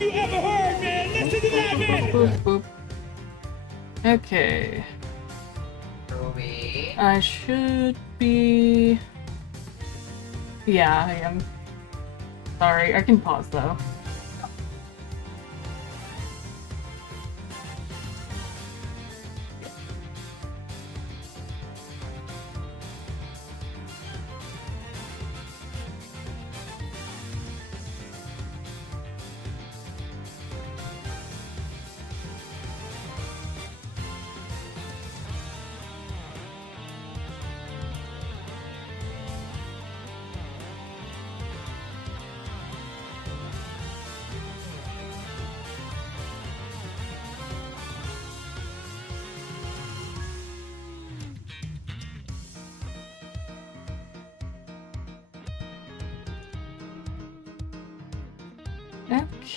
You ever heard, man? Listen to that, man! Boop, boop. Okay. Ruby. I should be... Yeah, I am. Sorry, I can pause though.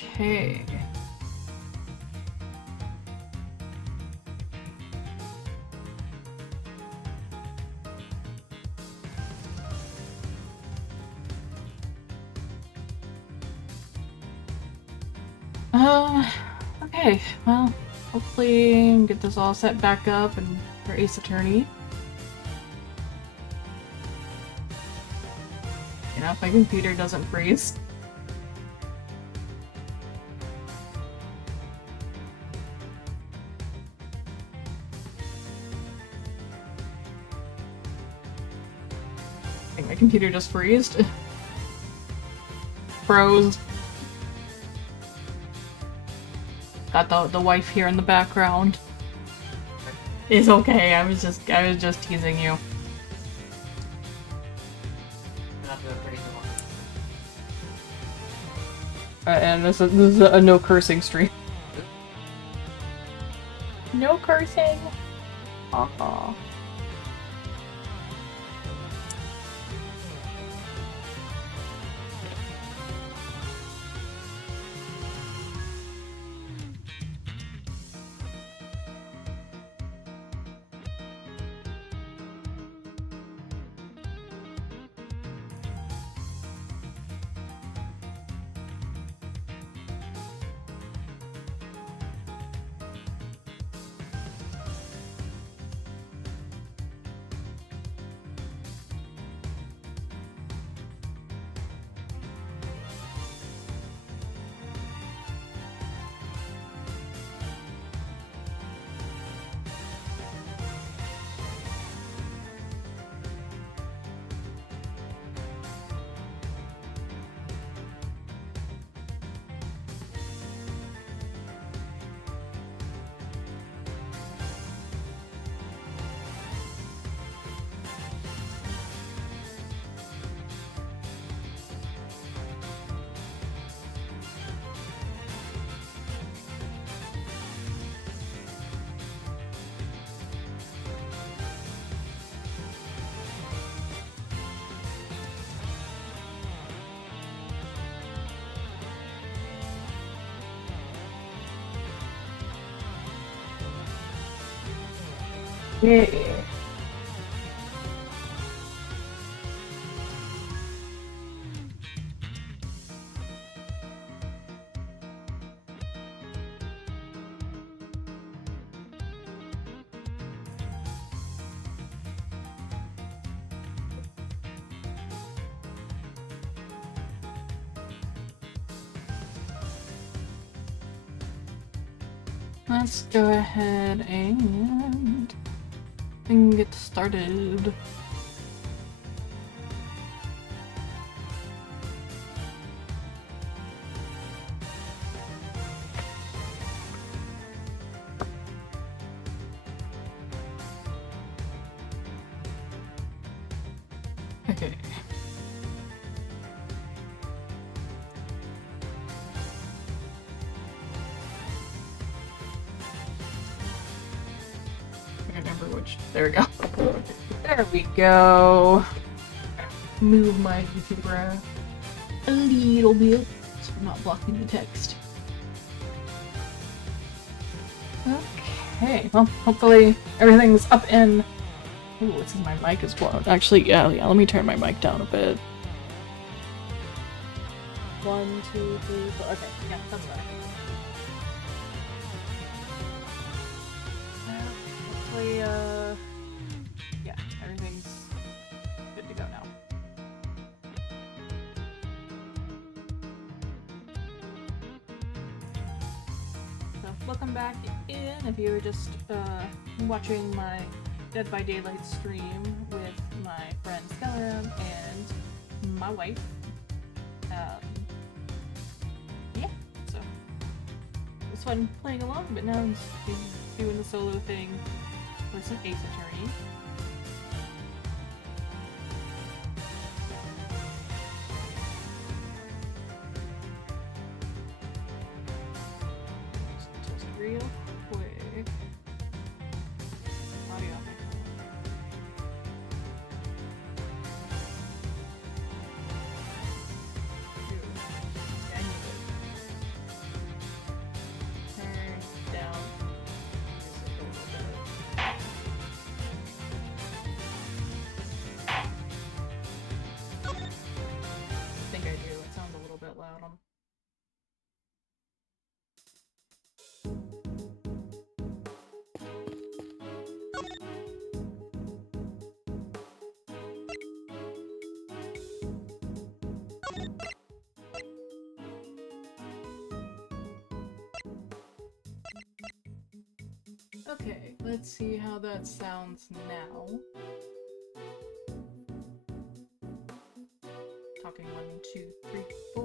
Okay. Okay, well, hopefully get this all set back up and for Ace Attorney. You know, if my computer doesn't freeze. I think my computer just freezed. Froze. Got the wife here in the background. It's okay. I was just teasing you. And this is a no cursing stream. No cursing. Aw. Yeah. Let's go ahead and get started. Okay. I remember which. There we go. There we go. Move my vtuber a little bit so I'm not blocking the text. Okay, well, hopefully everything's up in. Ooh, this is my mic as well. Actually, yeah, let me turn my mic down a bit. 1, 2, 3, 4. Okay, yeah, that's right. Hopefully, yeah, everything's good to go now. So, welcome back in if you were just, watching my Dead by Daylight stream with my friend Skyrim and my wife. Yeah, so it was fun playing along, but now I'm doing the solo thing with some Ace Attorney. Just real quick. Audio. Loud on. Okay, let's see how that sounds now. Talking 1, 2, 3, 4.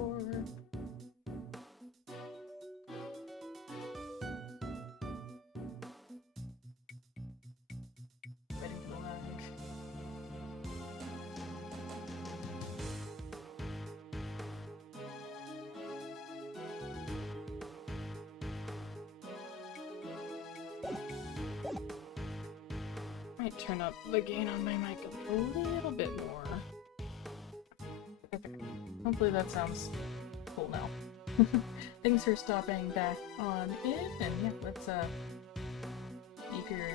Waiting for the lag. Might turn up the gain on my mic a little bit more. Okay, hopefully that sounds cool now. Thanks for stopping back on in, and yeah, let's eager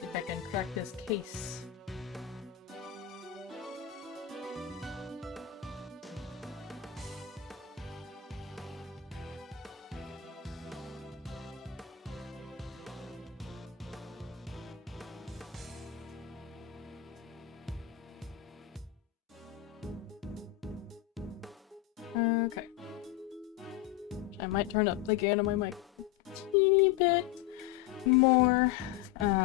if I can crack this case. Okay. I might turn up the gain on my mic a teeny bit more. Okay.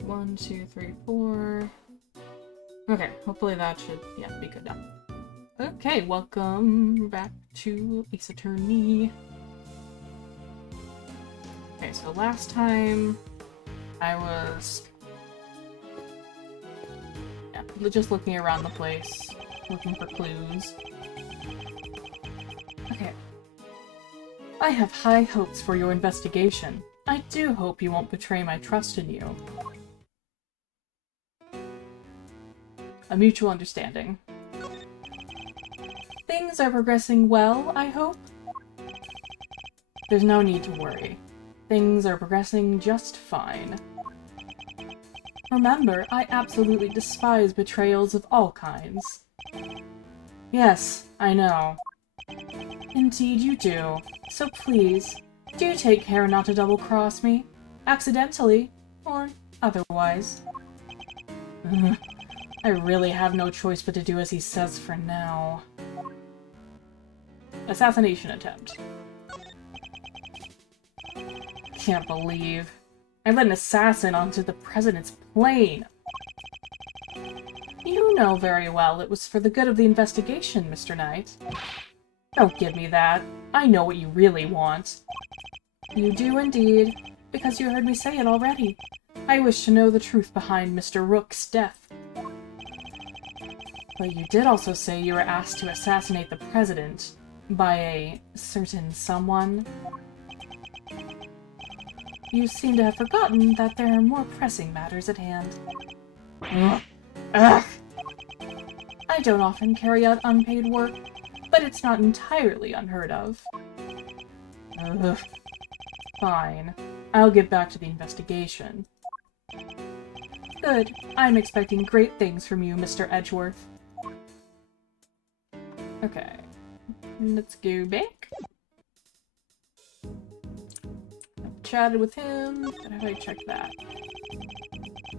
1, 2, 3, 4. Okay, hopefully that should, yeah, be good now. Okay, welcome back to Ace Attorney. Okay, so last time I was just looking around the place, looking for clues. Okay. I have high hopes for your investigation. I do hope you won't betray my trust in you. A mutual understanding. Things are progressing well, I hope? There's no need to worry. Things are progressing just fine. Remember, I absolutely despise betrayals of all kinds. Yes, I know. Indeed you do. So please, do take care not to double-cross me. Accidentally, or otherwise. I really have no choice but to do as he says for now. Assassination attempt. Can't believe. I let an assassin onto the president's plane. You know very well it was for the good of the investigation, Mr. Knight. Don't give me that. I know what you really want. You do indeed, because you heard me say it already. I wish to know the truth behind Mr. Rook's death. But you did also say you were asked to assassinate the president by a certain someone. You seem to have forgotten that there are more pressing matters at hand. Ugh. I don't often carry out unpaid work, but but it's not entirely unheard of. Ugh. Fine. I'll get back to the investigation. Good. I'm expecting great things from you, Mr. Edgeworth. Okay. Let's go back. I've chatted with him. How do I check that?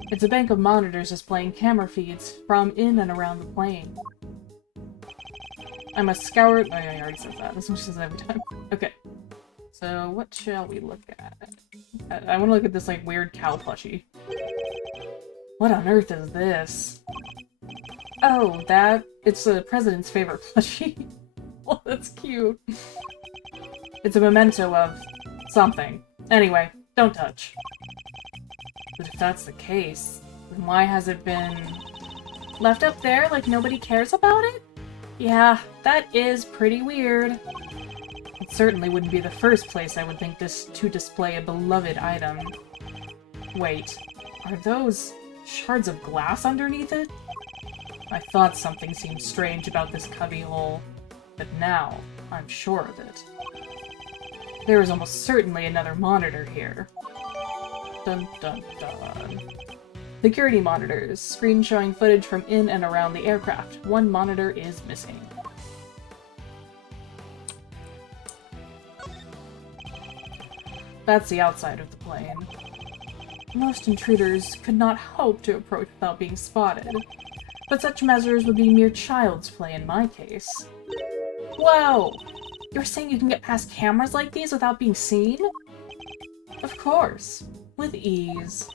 It's a bank of monitors displaying camera feeds from in and around the plane. I must scour... Oh yeah, I already said that. This one says every time. Okay. So, what shall we look at? I want to look at this, like, weird cow plushie. What on earth is this? Oh, that... It's the president's favorite plushie. Oh, that's cute. It's a memento of... something. Anyway, don't touch. But if that's the case, then why has it been... left up there like nobody cares about it? Yeah, that is pretty weird. It certainly wouldn't be the first place I would think to display a beloved item. Wait, are those shards of glass underneath it? I thought something seemed strange about this cubbyhole, but now I'm sure of it. There is almost certainly another monitor here. Dun dun dun. Security monitors. Screen showing footage from in and around the aircraft. One monitor is missing. That's the outside of the plane. Most intruders could not hope to approach without being spotted, but such measures would be mere child's play in my case. Whoa! You're saying you can get past cameras like these without being seen? Of course. With ease.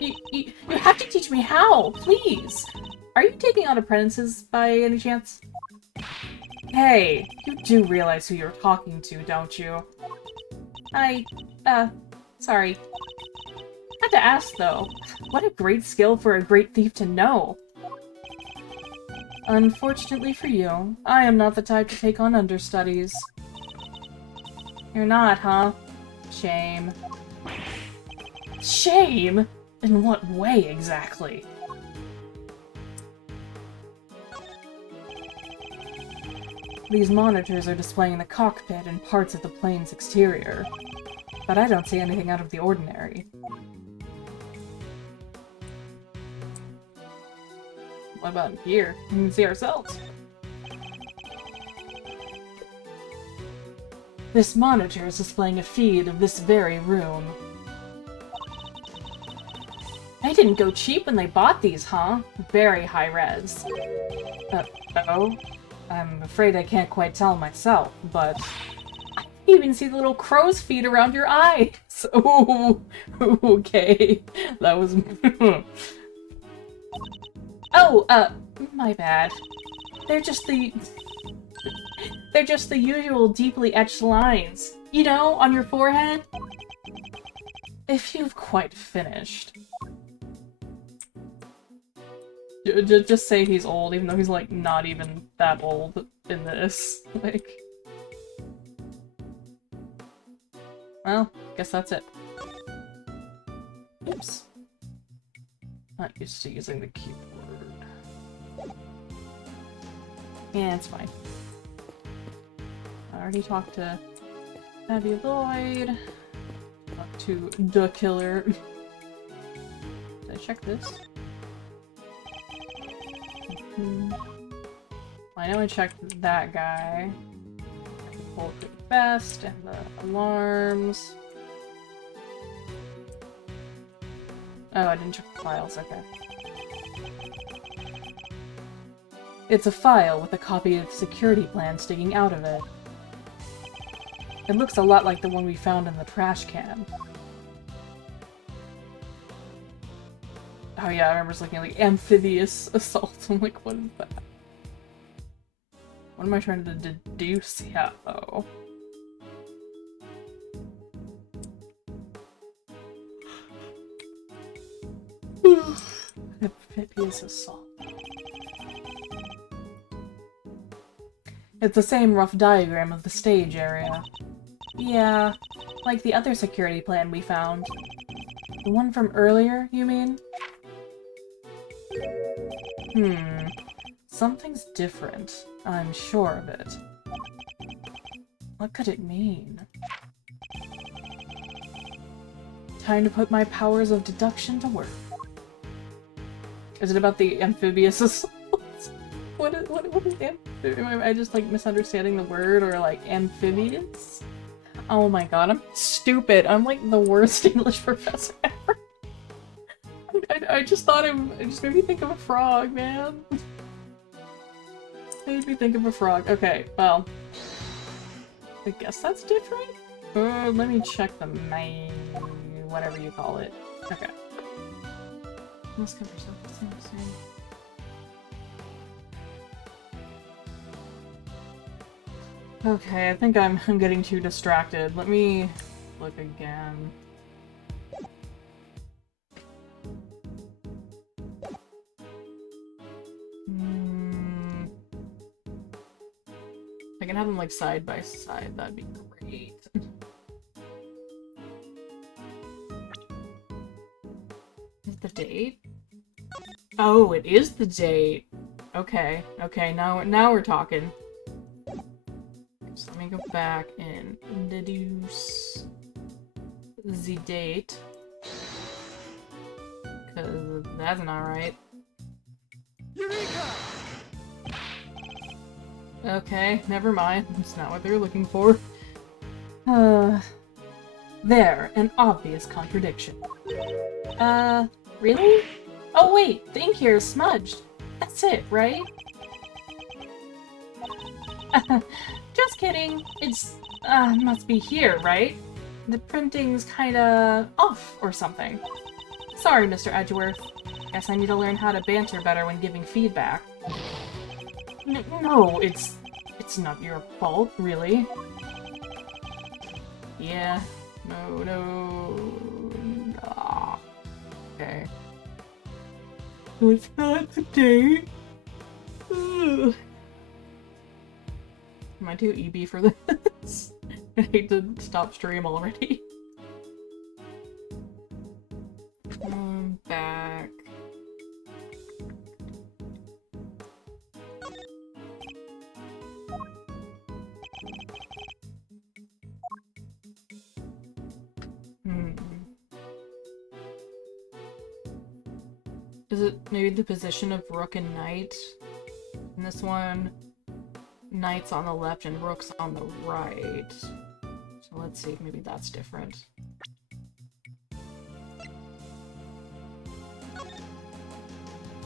You have to teach me how, please! Are you taking on apprentices by any chance? Hey, you do realize who you're talking to, don't you? Sorry. Had to ask, though. What a great skill for a great thief to know. Unfortunately for you, I am not the type to take on understudies. You're not, huh? Shame. Shame? In what way, exactly? These monitors are displaying the cockpit and parts of the plane's exterior, but I don't see anything out of the ordinary. What about in here? We can see ourselves. This monitor is displaying a feed of this very room. They didn't go cheap when they bought these, huh? Very high res. Oh? I'm afraid I can't quite tell myself, but... I even see the little crow's feet around your eyes! Oh, okay. That was... Oh, my bad. They're just the usual deeply etched lines. You know, on your forehead? If you've quite finished. Just say he's old, even though he's, like, not even that old in this. Like... Well, guess that's it. Oops. Not used to using the keyboard. Yeah, it's fine. I already talked to Abby Lloyd. Talked to the killer. Did I check this? I know I checked that guy. Bulletproof vest and the alarms. Oh, I didn't check the files, okay. It's a file with a copy of the security plan sticking out of it. It looks a lot like the one we found in the trash can. Oh yeah, I remember just looking at like amphibious assault. I'm like, what is that? What am I trying to deduce? Yeah, oh. Amphibious assault. It's the same rough diagram of the stage area. Yeah, like the other security plan we found. The one from earlier, you mean? Something's different. I'm sure of it. What could it mean? Time to put my powers of deduction to work. Is it about the amphibious assault? What is am I just like misunderstanding the word, or like amphibious? Oh my god, I'm stupid. I'm like the worst English professor ever. I just thought it just made me think of a frog, man. Made me think of a frog. Okay, well, I guess that's different? Let me check the main, whatever you call it. Okay. Let's cover something. Okay, I think I'm getting too distracted. Let me look again. I can have them like side by side, that'd be great. Is the date? Oh, it is the date. Okay, now we're talking. So let me go back and deduce the date. Cause that's not right. Eureka! Okay, never mind. It's not what they're looking for. There, an obvious contradiction. Really? Oh wait, the ink here is smudged. That's it, right? Just kidding. It's, must be here, right? The printing's kinda off or something. Sorry, Mr. Edgeworth. Guess I need to learn how to banter better when giving feedback. No, it's not your fault, really. Yeah. No. Ah. Okay. So it's not the date. Ugh. Am I too EB for this? I hate to stop stream already. Back. Is it maybe the position of rook and knight? In this one, knight's on the left and rook's on the right. So let's see if maybe that's different.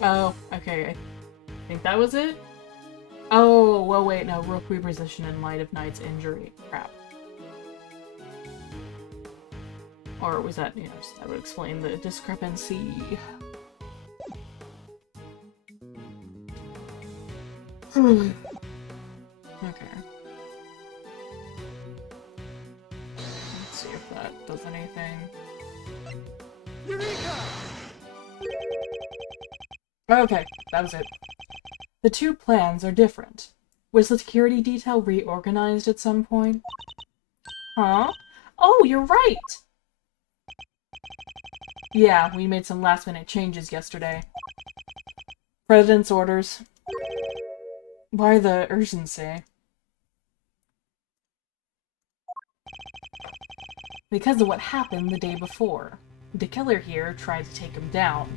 Oh, okay, I think that was it? Oh, well wait, no, rook reposition in light of knight's injury. Crap. Or was that, that would explain the discrepancy. Okay. Let's see if that does anything. Eureka! Okay, that was it. The two plans are different. Was the security detail reorganized at some point? Huh? Oh, you're right! Yeah, we made some last-minute changes yesterday. President's orders. Why the urgency? Because of what happened the day before. The killer here tried to take him down.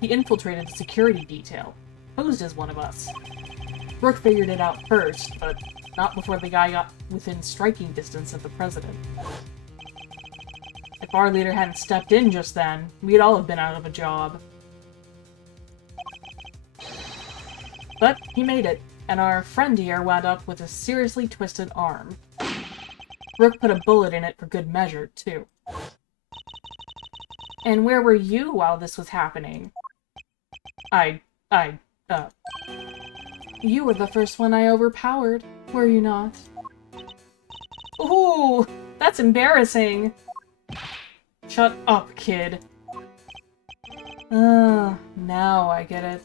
He infiltrated the security detail, posed as one of us. Brooke figured it out first, but not before the guy got within striking distance of the president. If our leader hadn't stepped in just then, we'd all have been out of a job. But he made it, and our friend here wound up with a seriously twisted arm. Rook put a bullet in it for good measure, too. And where were you while this was happening? You were the first one I overpowered, were you not? Ooh, that's embarrassing. Shut up, kid. Now I get it.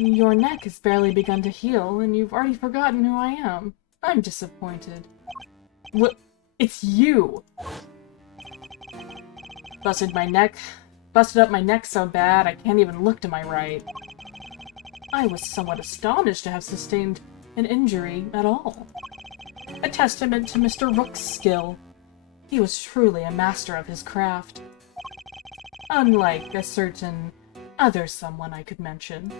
Your neck has barely begun to heal, and you've already forgotten who I am. I'm disappointed. What? It's you! Busted up my neck so bad I can't even look to my right. I was somewhat astonished to have sustained an injury at all. A testament to Mr. Rook's skill. He was truly a master of his craft. Unlike a certain other someone I could mention.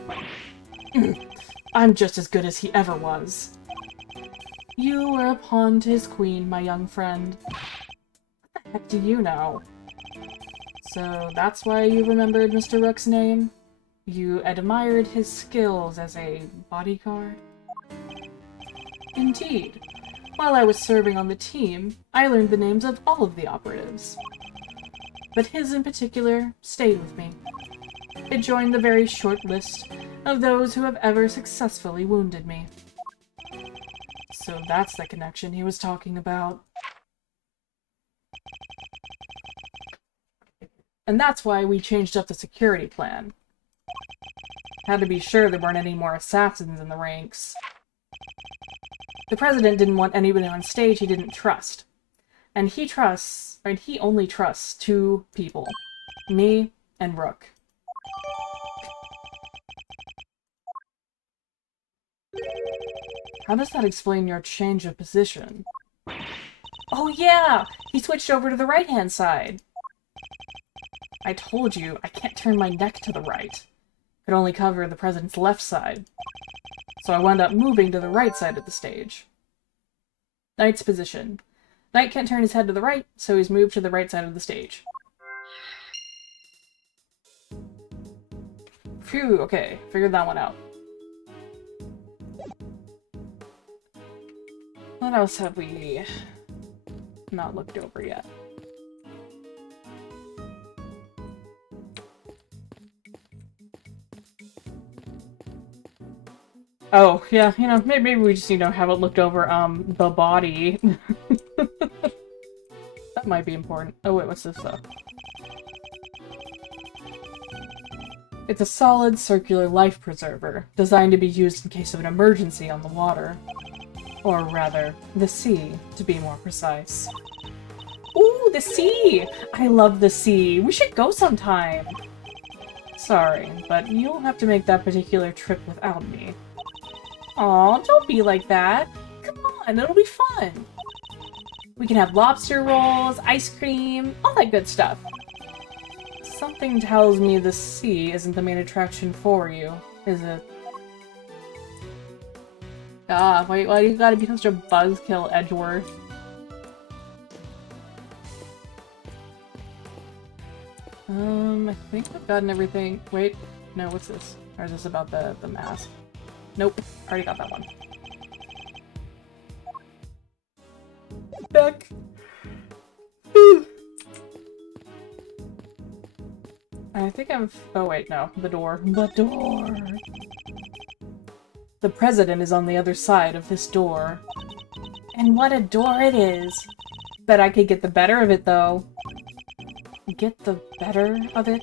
I'm just as good as he ever was. You were a pawn to his queen, my young friend. What the heck do you know? So that's why you remembered Mr. Rook's name? You admired his skills as a bodyguard? Indeed. While I was serving on the team, I learned the names of all of the operatives. But his in particular stayed with me. It joined the very short list of those who have ever successfully wounded me. So that's the connection he was talking about. And that's why we changed up the security plan. Had to be sure there weren't any more assassins in the ranks. The president didn't want anybody on stage he didn't trust. And he only trusts two people. Me and Rook. How does that explain your change of position? Oh yeah! He switched over to the right-hand side! I told you, I can't turn my neck to the right. Could only cover the president's left side. So I wound up moving to the right side of the stage. Knight's position. Knight can't turn his head to the right, so he's moved to the right side of the stage. Phew, okay, figured that one out. What else have we not looked over yet? Oh, yeah, you know, maybe we just, haven't looked over, the body. That might be important. Oh wait, what's this stuff? It's a solid circular life preserver, designed to be used in case of an emergency on the water. Or rather, the sea, to be more precise. Ooh, the sea! I love the sea! We should go sometime! Sorry, but you'll have to make that particular trip without me. Aw, don't be like that. Come on, it'll be fun. We can have lobster rolls, ice cream, all that good stuff. Something tells me the sea isn't the main attraction for you, is it? Ah, why do you gotta be such a buzzkill, Edgeworth? I think I've gotten everything. Wait, no, what's this? Or is this about the mask? Nope, already got that one. Back. I think I'm. Oh wait, no, the door. The door. The president is on the other side of this door. And what a door it is! Bet I could get the better of it, though. Get the better of it?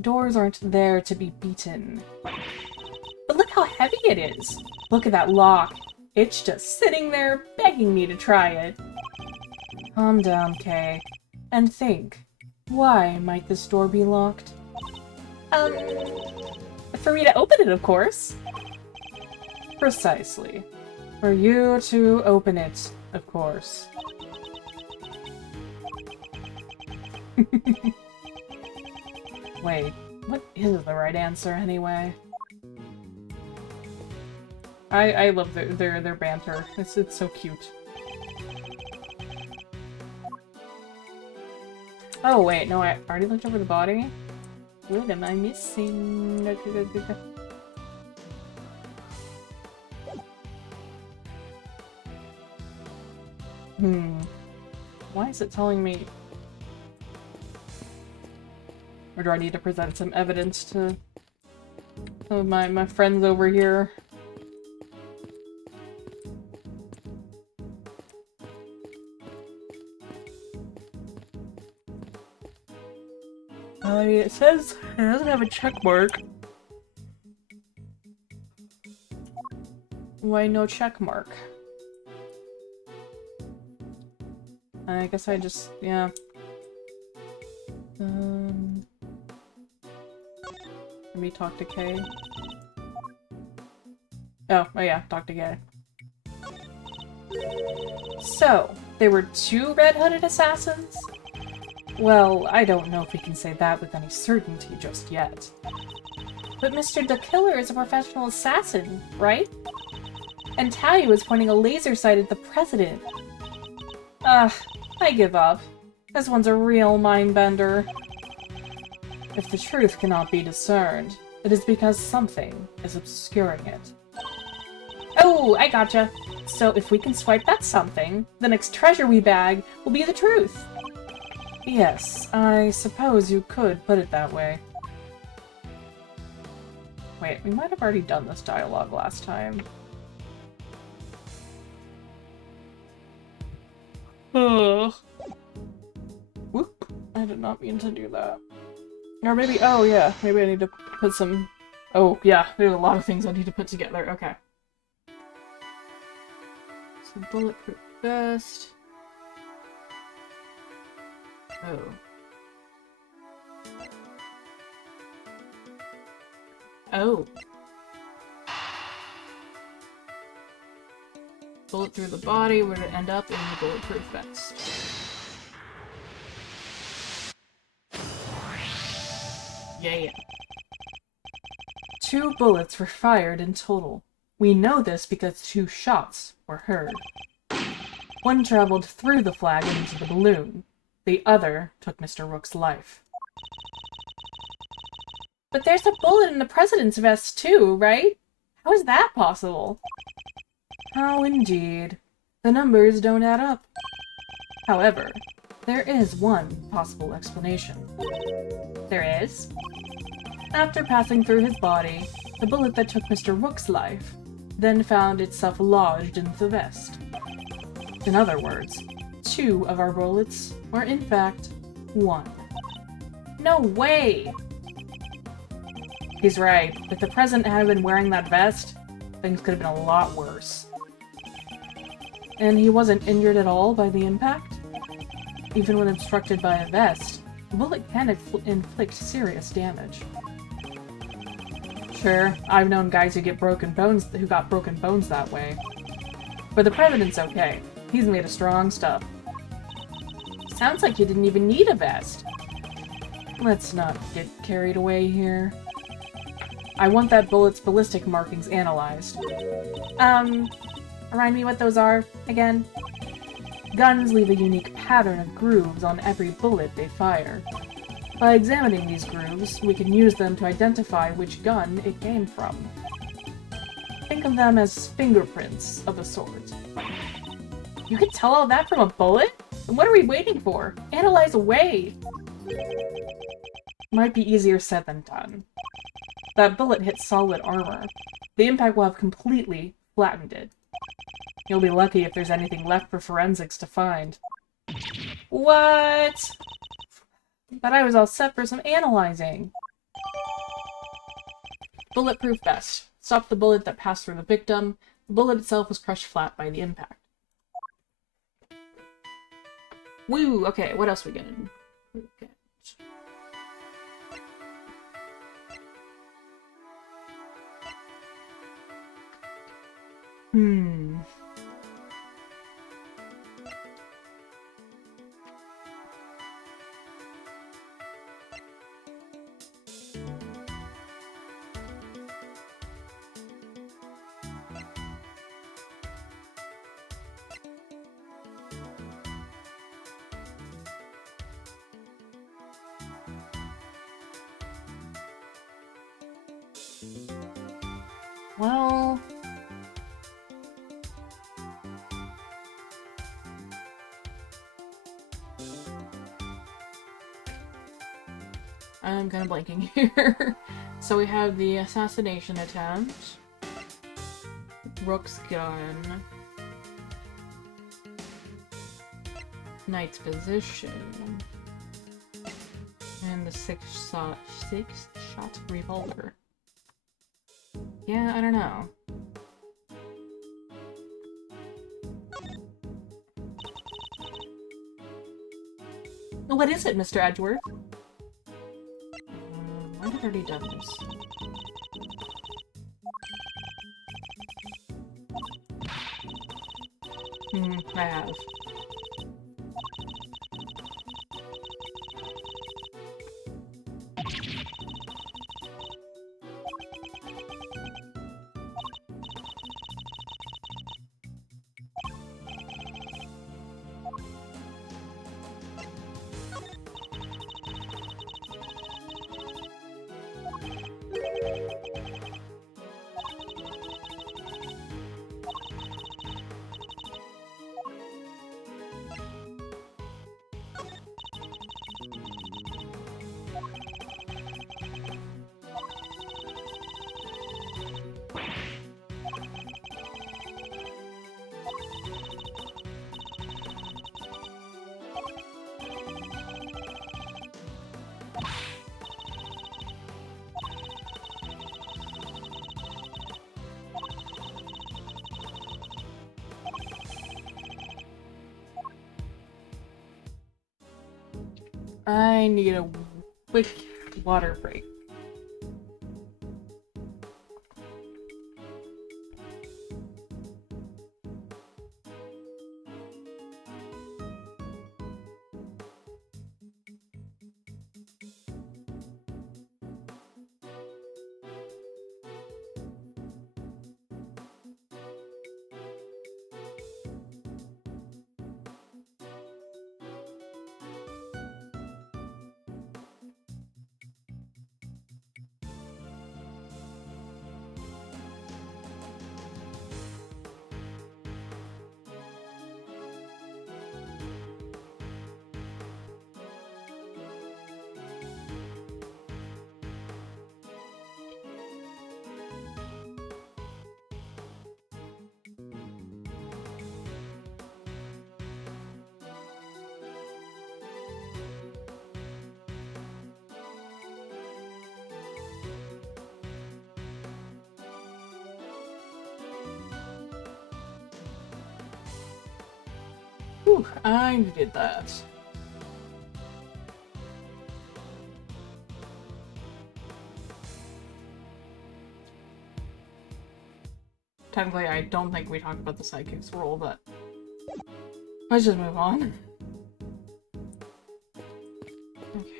Doors aren't there to be beaten. But look how heavy it is! Look at that lock. It's just sitting there begging me to try it. Calm down, Kay. And think. Why might this door be locked? For me to open it, of course. Precisely. For you to open it, of course. Wait, what is the right answer anyway? I love their banter. It's so cute. Oh wait, no, I already looked over the body. What am I missing? Why is it telling me? Or do I need to present some evidence to some of my friends over here? It says it doesn't have a check mark. Why no check mark? I guess I just, yeah. Let me talk to Kay. Oh yeah, Dr. Gay. So, there were 2 red-hooded assassins? Well, I don't know if we can say that with any certainty just yet. But Mr. the Killer is a professional assassin, right? And Talia was pointing a laser sight at the president. Ugh, I give up. This one's a real mind-bender. If the truth cannot be discerned, it is because something is obscuring it. Oh, I gotcha! So if we can swipe that something, the next treasure we bag will be the truth. Yes, I suppose you could put it that way. Wait, we might have already done this dialogue last time. Ugh. Whoop. I did not mean to do that. Or maybe, oh yeah, maybe I need to put some... Oh yeah, there's a lot of things I need to put together. Okay. So bulletproof vest. Oh. Oh. Bullet through the body, where to end up in the bulletproof vest. Yeah. 2 bullets were fired in total. We know this because 2 shots were heard. One traveled through the flag and into the balloon. The other took Mr. Rook's life. But there's a bullet in the president's vest too, right? How is that possible? How indeed. The numbers don't add up. However, there is one possible explanation. There is? After passing through his body, the bullet that took Mr. Rook's life then found itself lodged in the vest. In other words, 2 of our bullets were in fact 1. No way! He's right. If the president had been wearing that vest, things could have been a lot worse. And he wasn't injured at all by the impact? Even when obstructed by a vest, a bullet can inflict serious damage. Sure, I've known guys who got broken bones that way. But the president's okay. He's made of strong stuff. Sounds like you didn't even need a vest. Let's not get carried away here. I want that bullet's ballistic markings analyzed. Remind me what those are, again? Guns leave a unique pattern of grooves on every bullet they fire. By examining these grooves, we can use them to identify which gun it came from. Think of them as fingerprints of a sort. You can tell all that from a bullet? Then what are we waiting for? Analyze away! Might be easier said than done. That bullet hit solid armor. The impact will have completely flattened it. You'll be lucky if there's anything left for forensics to find. What? But I was all set for some analyzing. Bulletproof vest. Stop the bullet that passed through the victim. The bullet itself was crushed flat by the impact. Woo! Okay, what else we getting? Okay. Well... I'm kind of blanking here. So we have the assassination attempt, Rook's gun, Knight's position, and the six-shot revolver. Yeah, I don't know. What is it, Mr. Edgeworth? I've already done this. I have. I need a quick water break. Whew, I needed that. Technically, I don't think we talked about the sidekick's role, but let's just move on. Okay.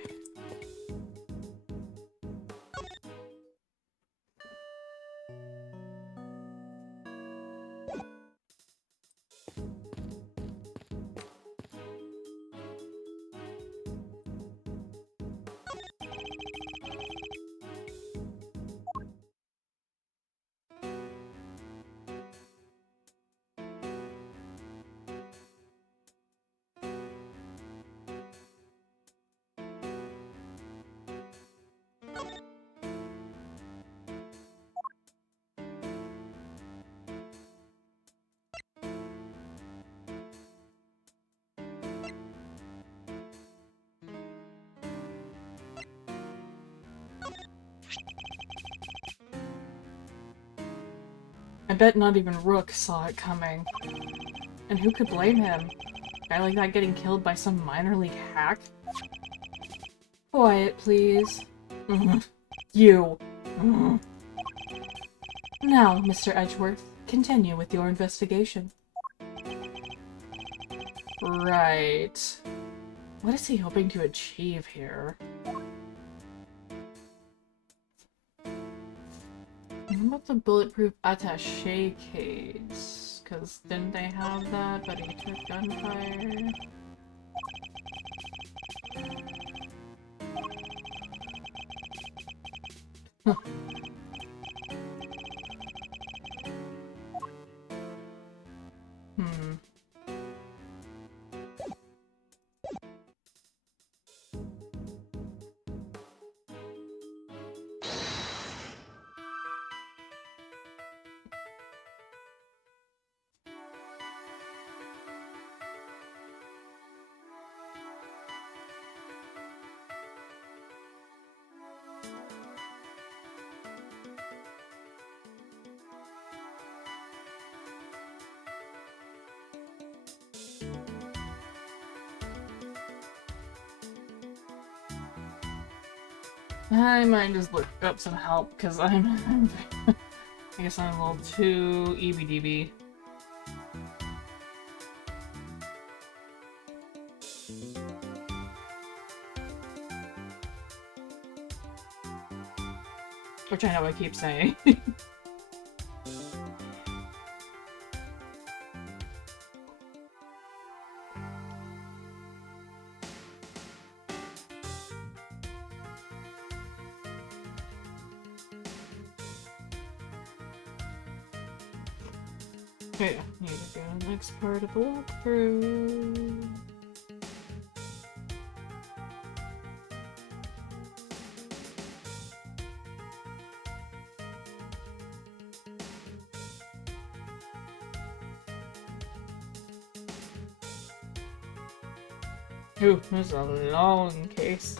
I bet not even Rook saw it coming. And who could blame him? A guy like that getting killed by some minor league hack? Quiet, please. You. Now, Mr. Edgeworth, continue with your investigation. Right. What is he hoping to achieve here? What about the bulletproof attaché case? Because didn't they have that, but he took gunfire? Hmm. I might just look up some help, because I guess I'm a little too EBDB. Which I know I keep saying. Okay, need to go to the next part of the walkthrough. Ooh, this is a long case.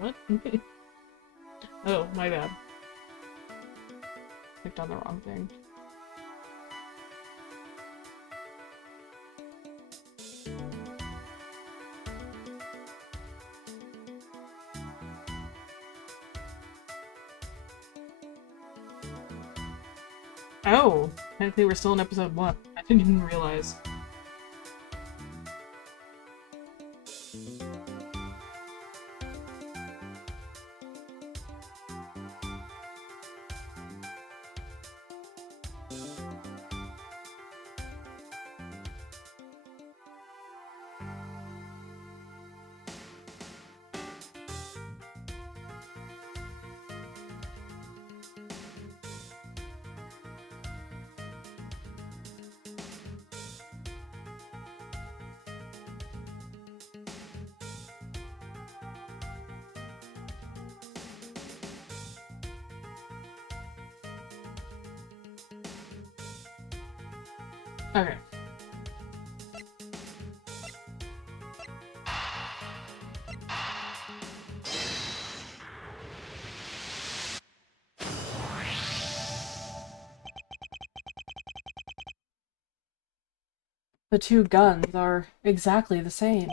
What? Oh, my bad. Clicked on the wrong thing. Oh, I think we're still in episode 1. I didn't even realize. Okay. The two guns are exactly the same,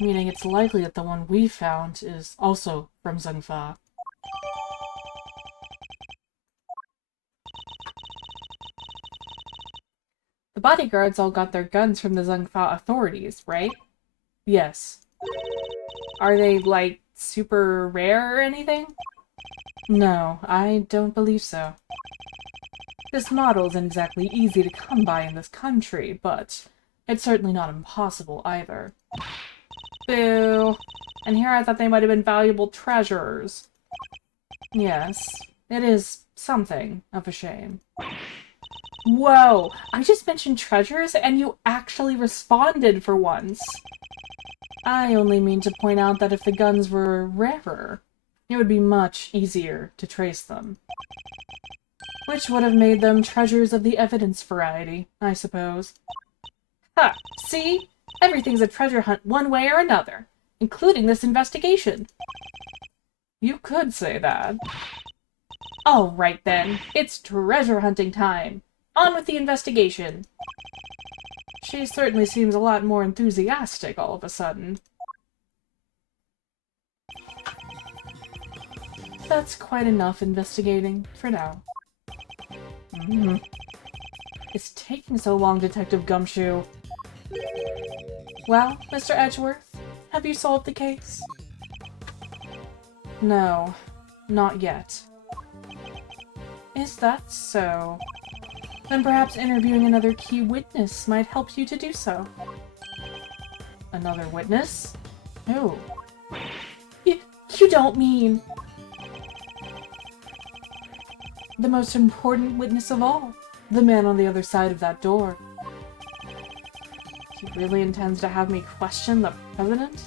meaning it's likely that the one we found is also from Zhengfa. The bodyguards all got their guns from the Zhengfa authorities, right? Yes. Are they, like, super rare or anything? No, I don't believe so. This model isn't exactly easy to come by in this country, but it's certainly not impossible either. Boo! And here I thought they might have been valuable treasures. Yes, it is something of a shame. Whoa! I just mentioned treasures and you actually responded for once! I only mean to point out that if the guns were rarer, it would be much easier to trace them. Which would have made them treasures of the evidence variety, I suppose. Ha! See? Everything's a treasure hunt one way or another, including this investigation. You could say that. All right then, it's treasure hunting time. On with the investigation. She certainly seems a lot more enthusiastic all of a sudden. That's quite enough investigating, for now. It's taking so long, Detective Gumshoe. Well, Mr. Edgeworth, have you solved the case? No, not yet. Is that so? Then perhaps interviewing another key witness might help you to do so. Another witness? Who? You don't mean... The most important witness of all. The man on the other side of that door. He really intends to have me question the president?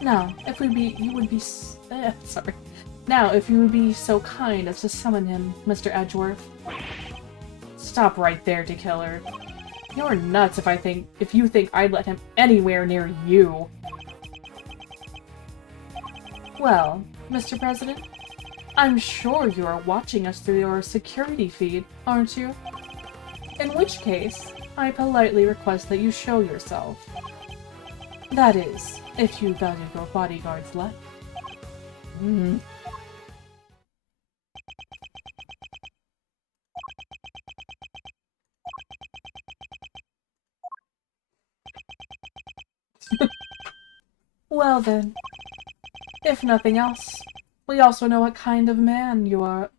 Now, if you would be so kind as to summon him, Mr. Edgeworth. Stop right there, Killer. You're nuts if you think I'd let him anywhere near you. Well, Mr. President, I'm sure you are watching us through your security feed, aren't you? In which case, I politely request that you show yourself. That is, if you value your bodyguard's life. Well then, if nothing else, we also know what kind of man you are.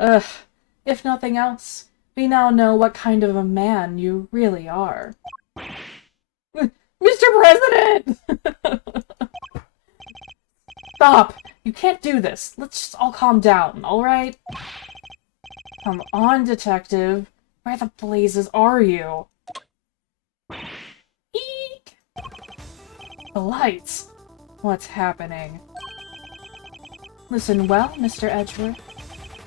Ugh, if nothing else, we now know what kind of a man you really are. Mr. President! Stop! You can't do this. Let's just all calm down, alright? Come on, detective. Where the blazes are you? Eek! The lights! What's happening? Listen well, Mr. Edgeworth.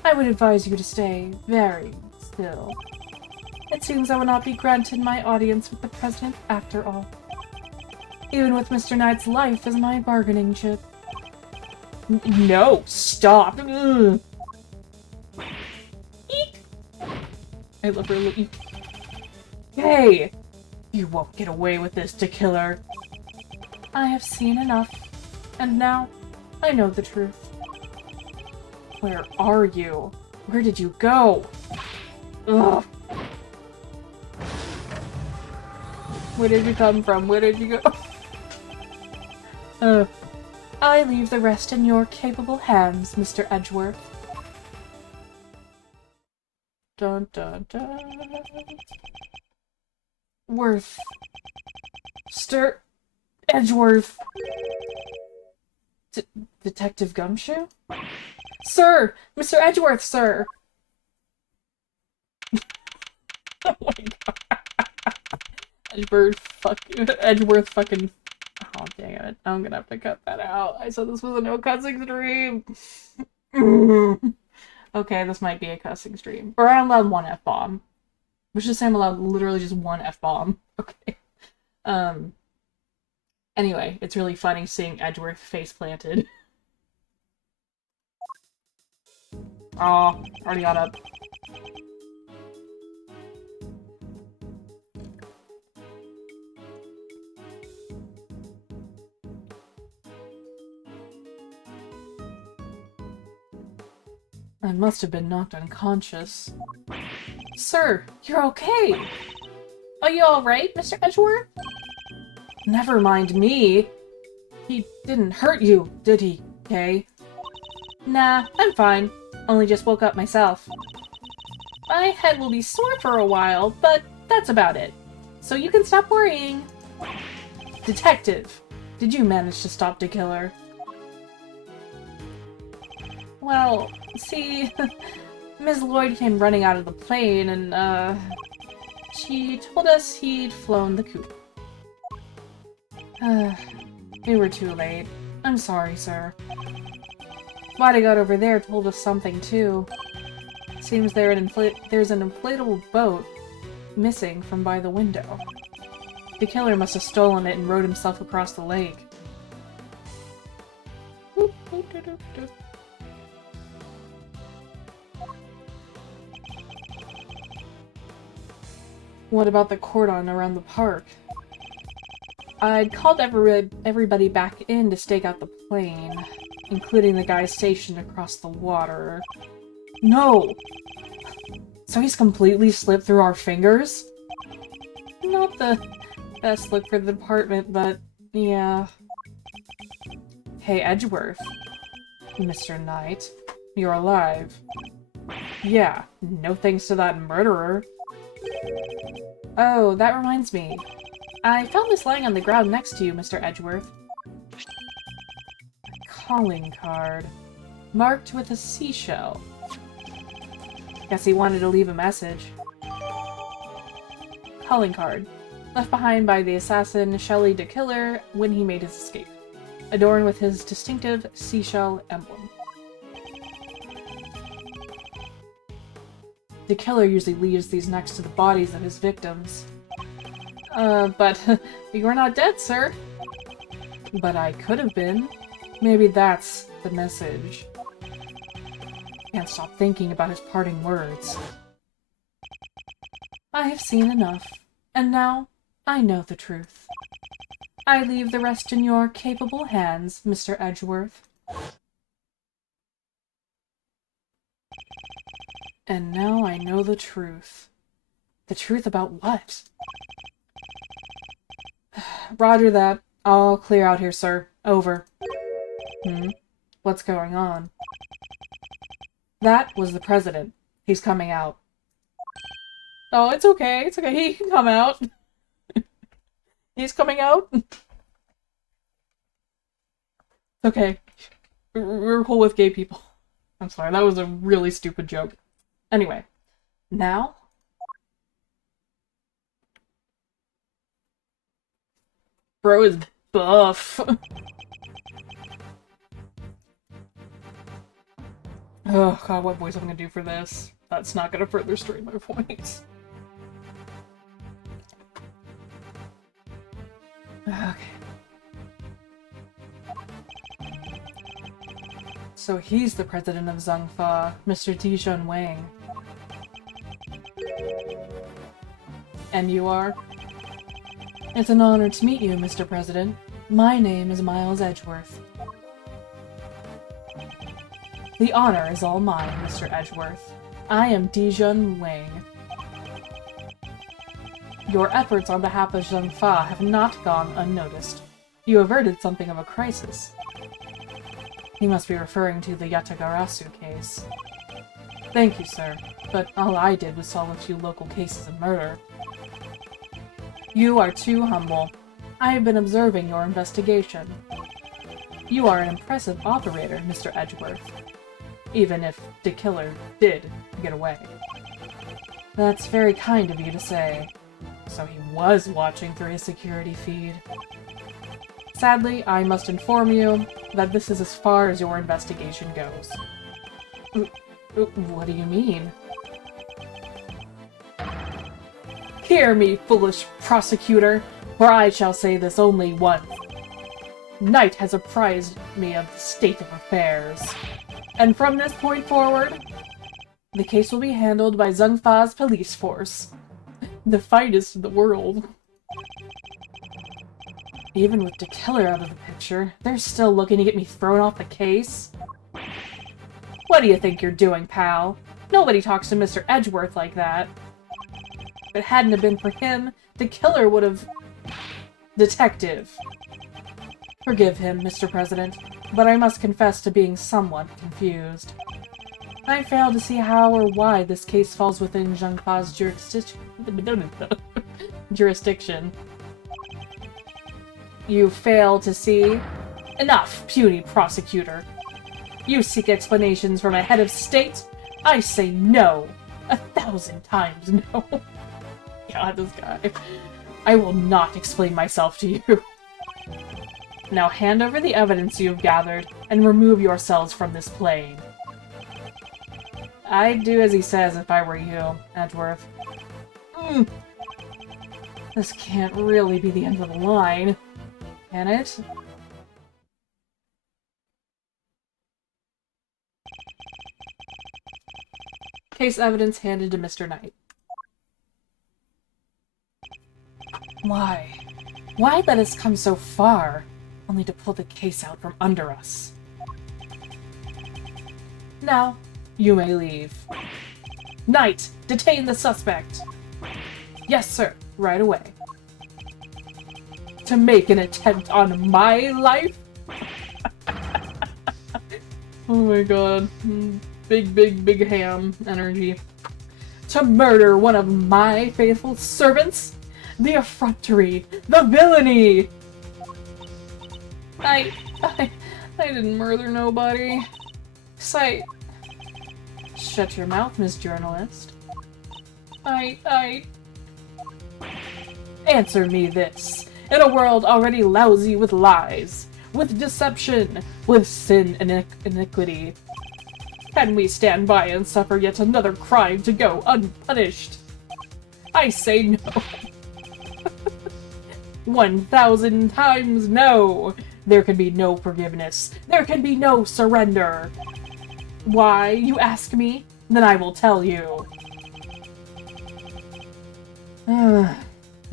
I would advise you to stay very still. It seems I will not be granted my audience with the President after all. Even with Mr. Knight's life as my bargaining chip. No! Stop! Ugh. Eek! I love her little eek. Hey! You won't get away with this, to killer. I have seen enough, and now I know the truth. Where are you? Where did you go? Ugh. Where did you come from? Where did you go? I leave the rest in your capable hands, Mr. Edgeworth. Dun dun dun. Worth. Stir. Edgeworth. Detective Gumshoe? Sir! Mr. Edgeworth, sir! Oh my god. Edgeworth fucking... Oh, dang it. I'm gonna have to cut that out. I said this was a no cussing stream. Okay, this might be a cussing stream. Or I'm allowed one F-bomb. Which is I'm allowed literally just one F-bomb. Okay. Anyway, it's really funny seeing Edgeworth face planted. Aw, already got up. I must have been knocked unconscious. Sir, you're okay! Are you alright, Mr. Edgeworth? Never mind me. He didn't hurt you, did he, Kay? Nah, I'm fine. Only just woke up myself. My head will be sore for a while, but that's about it. So you can stop worrying. Detective, did you manage to stop the killer? Well, see, Ms. Lloyd came running out of the plane and, she told us he'd flown the coop. We were too late. I'm sorry, sir. Bodyguard over there told us something, too. Seems there's an inflatable boat missing from by the window. The killer must have stolen it and rowed himself across the lake. What about the cordon around the park? I'd called everybody back in to stake out the plane, including the guy stationed across the water. No! So he's completely slipped through our fingers? Not the best look for the department, but yeah. Hey, Edgeworth. Mr. Knight, you're alive. Yeah, no thanks to that murderer. Oh, that reminds me. I found this lying on the ground next to you, Mr. Edgeworth. A calling card. Marked with a seashell. Guess he wanted to leave a message. Calling card. Left behind by the assassin Shelley the Killer when he made his escape. Adorned with his distinctive seashell emblem. The killer usually leaves these next to the bodies of his victims. But you're not dead, sir. But I could have been. Maybe that's the message. Can't stop thinking about his parting words. I have seen enough, and now I know the truth. I leave the rest in your capable hands, Mr. Edgeworth. And now I know the truth. The truth about what? Roger that. I'll clear out here, sir. Over. What's going on? That was the president. He's coming out. Oh, it's okay. It's okay. He can come out. He's coming out. Okay. We're cool with gay people. I'm sorry, that was a really stupid joke. Anyway. Now? Bro is buff. Oh god, what voice am I gonna do for this? That's not gonna further strain my points. Okay. So he's the president of Zhengfa, Mr. Dijun Wang. And you are? It's an honor to meet you, Mr. President. My name is Miles Edgeworth. The honor is all mine, Mr. Edgeworth. I am Dijun Wang. Your efforts on behalf of Zhengfa have not gone unnoticed. You averted something of a crisis. You must be referring to the Yatagarasu case. Thank you, sir, but all I did was solve a few local cases of murder. You are too humble. I have been observing your investigation. You are an impressive operator, Mr. Edgeworth. Even if the killer did get away. That's very kind of you to say. So he was watching through his security feed. Sadly, I must inform you that this is as far as your investigation goes. What do you mean? Hear me, foolish prosecutor, for I shall say this only once. Night has apprised me of the state of affairs. And from this point forward, the case will be handled by Zhengfa's police force. The finest in the world. Even with the killer out of the picture, they're still looking to get me thrown off the case. What do you think you're doing, pal? Nobody talks to Mr. Edgeworth like that. If it hadn't have been for him, the killer would have... Detective. Forgive him, Mr. President, but I must confess to being somewhat confused. I fail to see how or why this case falls within Zhengfa's jurisdiction. You fail to see? Enough, puny prosecutor. You seek explanations from a head of state? I say no. 1,000 times no. God, this guy. I will not explain myself to you. Now hand over the evidence you've gathered, and remove yourselves from this plane. I'd do as he says if I were you, Edgeworth. This can't really be the end of the line, can it? Case evidence handed to Mr. Knight. Why? Why let us come so far, only to pull the case out from under us? Now, you may leave. Knight, detain the suspect! Yes, sir, right away. To make an attempt on my life? Oh my god. Big ham energy. To murder one of my faithful servants? The effrontery! The villainy! I didn't murder nobody. Shut your mouth, Miss Journalist. Answer me this. In a world already lousy with lies, with deception, with sin and iniquity, can we stand by and suffer yet another crime to go unpunished? I say no. 1,000 times no! There can be no forgiveness. There can be no surrender. Why, you ask me? Then I will tell you.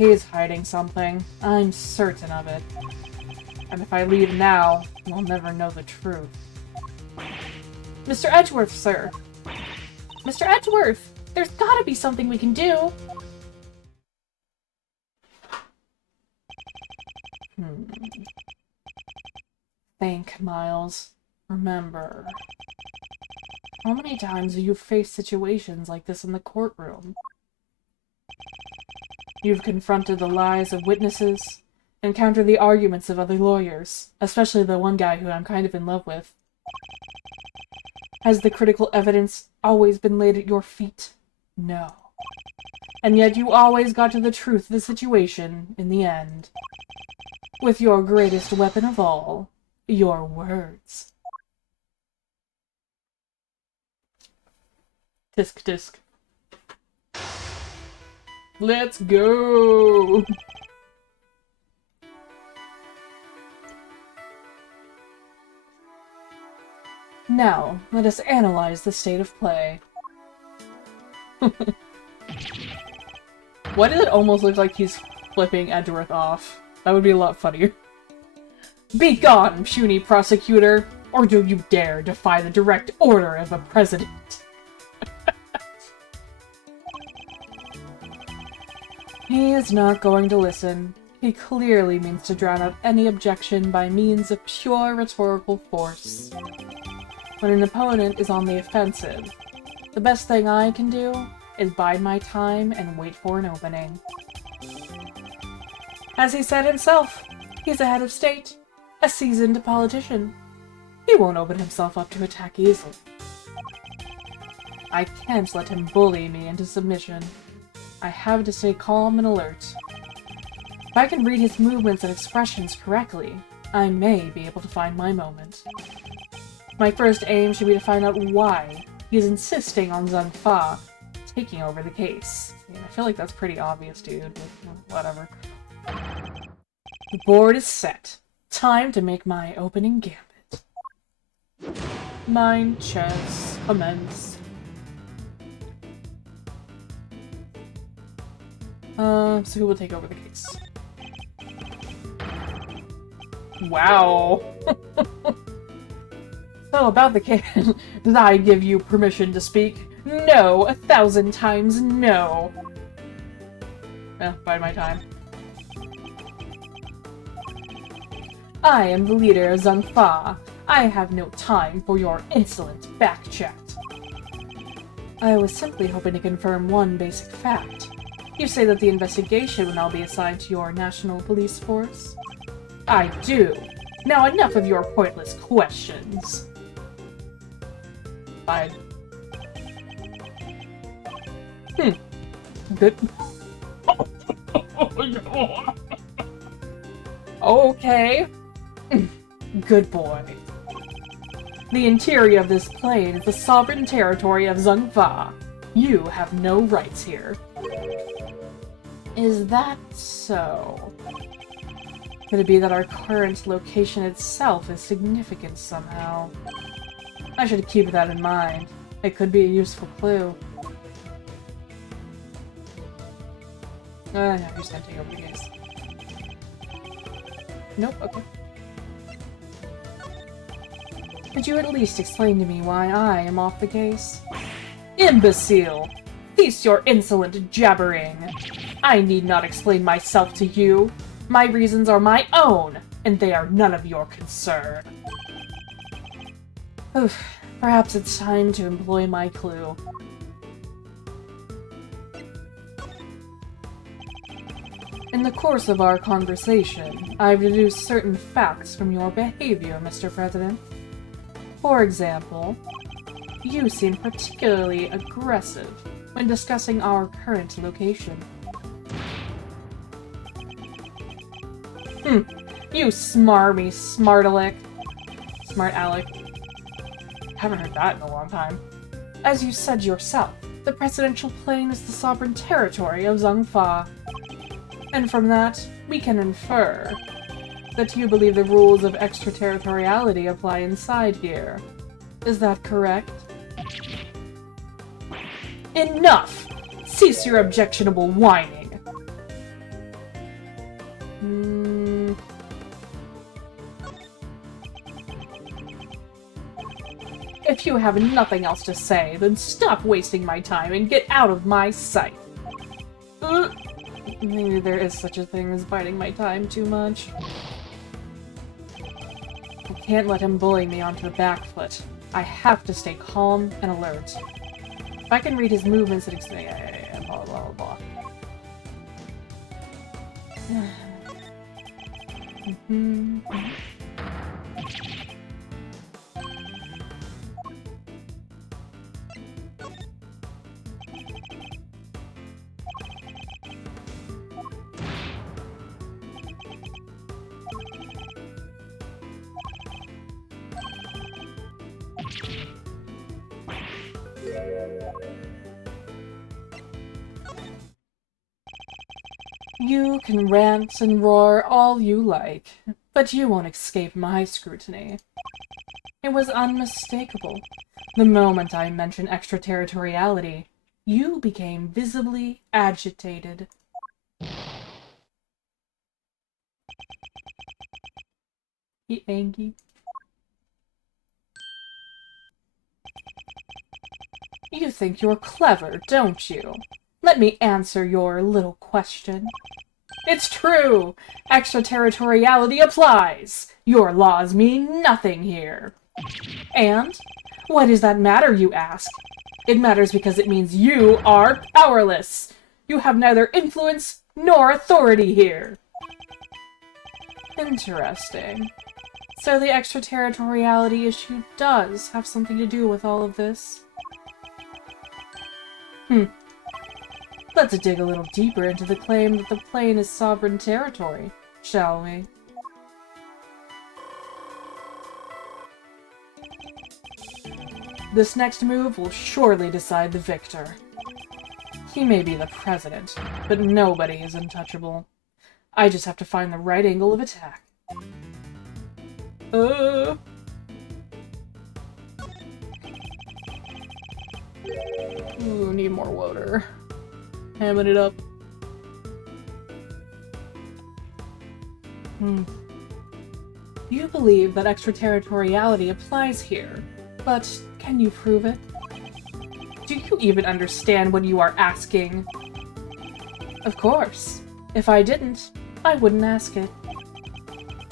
He's hiding something. I'm certain of it. And if I leave now, we'll never know the truth. Mr. Edgeworth, sir. Mr. Edgeworth! There's gotta be something we can do! Think, Miles. Remember. How many times have you faced situations like this in the courtroom? You've confronted the lies of witnesses, encountered the arguments of other lawyers, especially the one guy who I'm kind of in love with. Has the critical evidence always been laid at your feet? No. And yet you always got to the truth of the situation in the end. With your greatest weapon of all, your words. Tisk tisk. Let's go! Now, let us analyze the state of play. Why does it almost look like he's flipping Edgeworth off? That would be a lot funnier. Be gone, puny prosecutor! Or do you dare defy the direct order of a president? He is not going to listen. He clearly means to drown out any objection by means of pure rhetorical force. When an opponent is on the offensive, the best thing I can do is bide my time and wait for an opening. As he said himself, he's a head of state, a seasoned politician. He won't open himself up to attack easily. I can't let him bully me into submission. I have to stay calm and alert. If I can read his movements and expressions correctly, I may be able to find my moment. My first aim should be to find out why he is insisting on Zheng Fa taking over the case. I feel like that's pretty obvious, dude, but whatever. The board is set. Time to make my opening gambit. Mind chess, commence. So who will take over the case? Wow. So about the case, did I give you permission to speak? No, 1,000 times no. Well, bide my time. I am the leader of Zheng Fa. I have no time for your insolent backchat. I was simply hoping to confirm one basic fact. You say that the investigation will now be assigned to your national police force? I do. Now enough of your pointless questions. Fine. Good. Okay. Good boy. The interior of this plane is the sovereign territory of Zheng Fa. You have no rights here. Is that so? Could it be that our current location itself is significant somehow? I should keep that in mind. It could be a useful clue. No, you're just gonna take over the case. Nope, okay. Could you at least explain to me why I am off the case? Imbecile! Cease your insolent jabbering! I need not explain myself to you. My reasons are my own, and they are none of your concern. Oof, perhaps it's time to employ my clue. In the course of our conversation, I've deduced certain facts from your behavior, Mr. President. For example, you seem particularly aggressive when discussing our current location. You smarmy smart-aleck. Smart-aleck. Haven't heard that in a long time. As you said yourself, the presidential plane is the sovereign territory of Zheng Fa. And from that, we can infer that you believe the rules of extraterritoriality apply inside here. Is that correct? Enough! Cease your objectionable whining! If you have nothing else to say, then stop wasting my time and get out of my sight. Maybe there is such a thing as biding my time too much. I can't let him bully me onto the back foot. I have to stay calm and alert. If I can read his movements and blah blah blah. You can rant and roar all you like, but you won't escape my scrutiny. It was unmistakable. The moment I mentioned extraterritoriality, you became visibly agitated. He angry. You think you're clever, don't you? Let me answer your little question. It's true! Extraterritoriality applies! Your laws mean nothing here. And? Why does that matter, you ask? It matters because it means you are powerless! You have neither influence nor authority here! Interesting. So the extraterritoriality issue does have something to do with all of this? Let's dig a little deeper into the claim that the plane is sovereign territory, shall we? This next move will surely decide the victor. He may be the president, but nobody is untouchable. I just have to find the right angle of attack. Ooh, need more water. Hamming it up. You believe that extraterritoriality applies here, but can you prove it? Do you even understand what you are asking? Of course. If I didn't, I wouldn't ask it.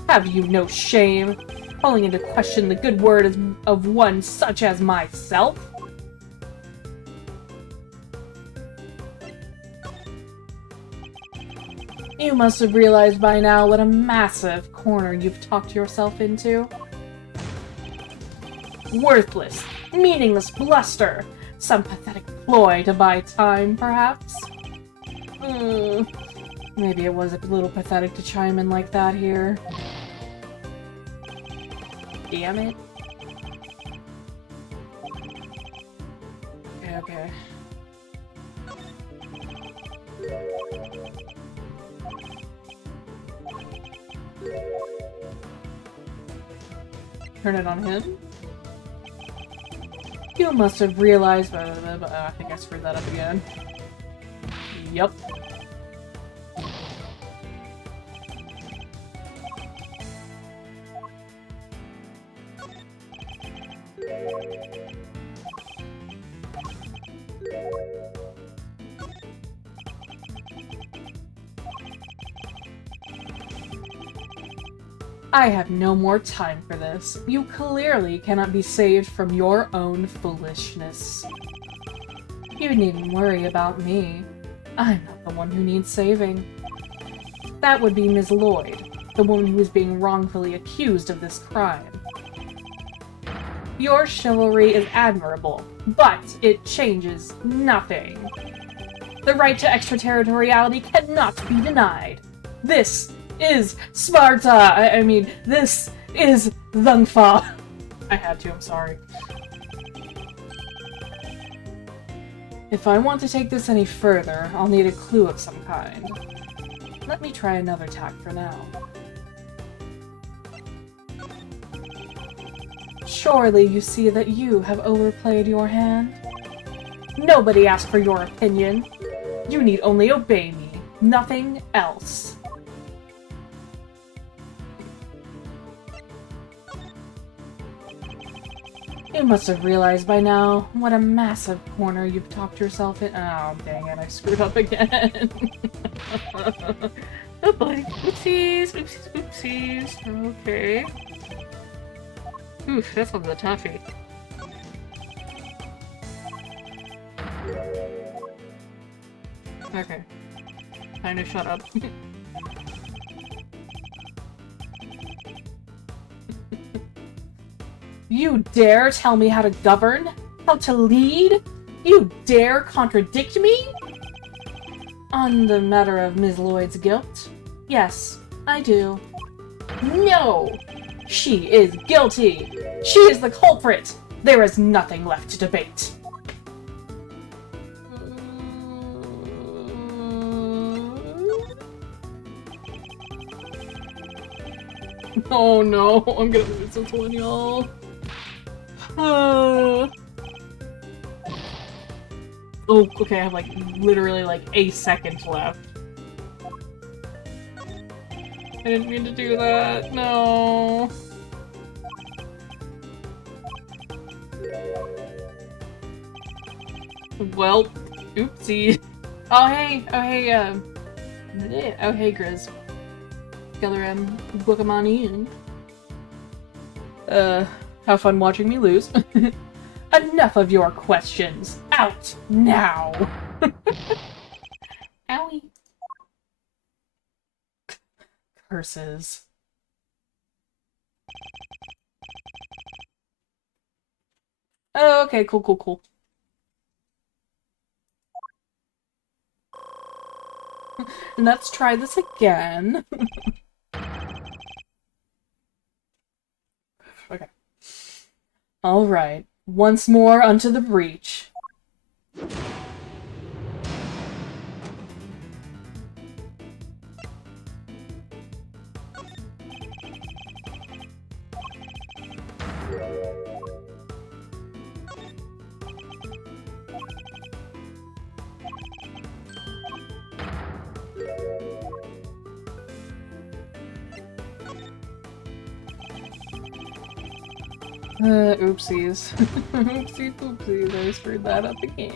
Have you no shame, calling into question the good word of one such as myself? You must have realized by now what a massive corner you've talked yourself into. Worthless, meaningless bluster! Some pathetic ploy to buy time, perhaps? Maybe it was a little pathetic to chime in like that here. Damn it. Okay. Turn it on him? You must have realized... I think I screwed that up again. Yup. I have no more time for this. You clearly cannot be saved from your own foolishness. You needn't worry about me. I'm not the one who needs saving. That would be Ms. Lloyd, the woman who is being wrongfully accused of this crime. Your chivalry is admirable, but it changes nothing. The right to extraterritoriality cannot be denied. This is Sparta! I mean, this is Thungfa. I had to, I'm sorry. If I want to take this any further, I'll need a clue of some kind. Let me try another tack for now. Surely you see that you have overplayed your hand? Nobody asked for your opinion. You need only obey me, nothing else. You must have realized by now what a massive corner you've talked yourself in. Oh, dang it, I screwed up again. Oh boy. Oopsies, oopsies, oopsies. Okay. Oof, this one's a toughie. Okay. Time to shut up. You dare tell me how to govern? How to lead? You dare contradict me? On the matter of Ms. Lloyd's guilt? Yes, I do. No! She is guilty! She is the culprit! There is nothing left to debate. Oh no, I'm gonna lose this one, y'all. Oh, okay, I have like literally like a second left. I didn't mean to do that. No. Well, oopsie. Oh hey, oh hey, Grizz. Welcome on in. Have fun watching me lose. Enough of your questions. Out now. Owie. Curses. Oh, okay, cool. Let's try this again. Okay. Alright. Once more unto the breach. Oopsies. Oopsie poopsies, I screwed that up again.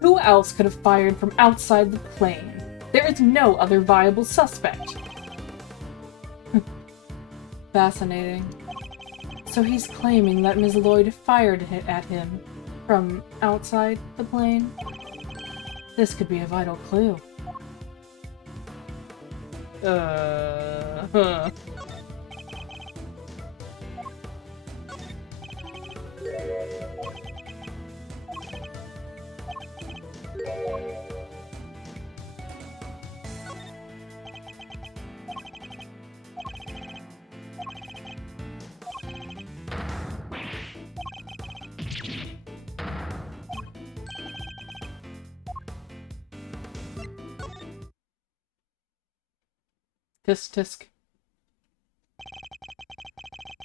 Who else could have fired from outside the plane? There is no other viable suspect. Fascinating. So he's claiming that Ms. Lloyd fired at him from outside the plane? This could be a vital clue. Huh. Tisk tisk.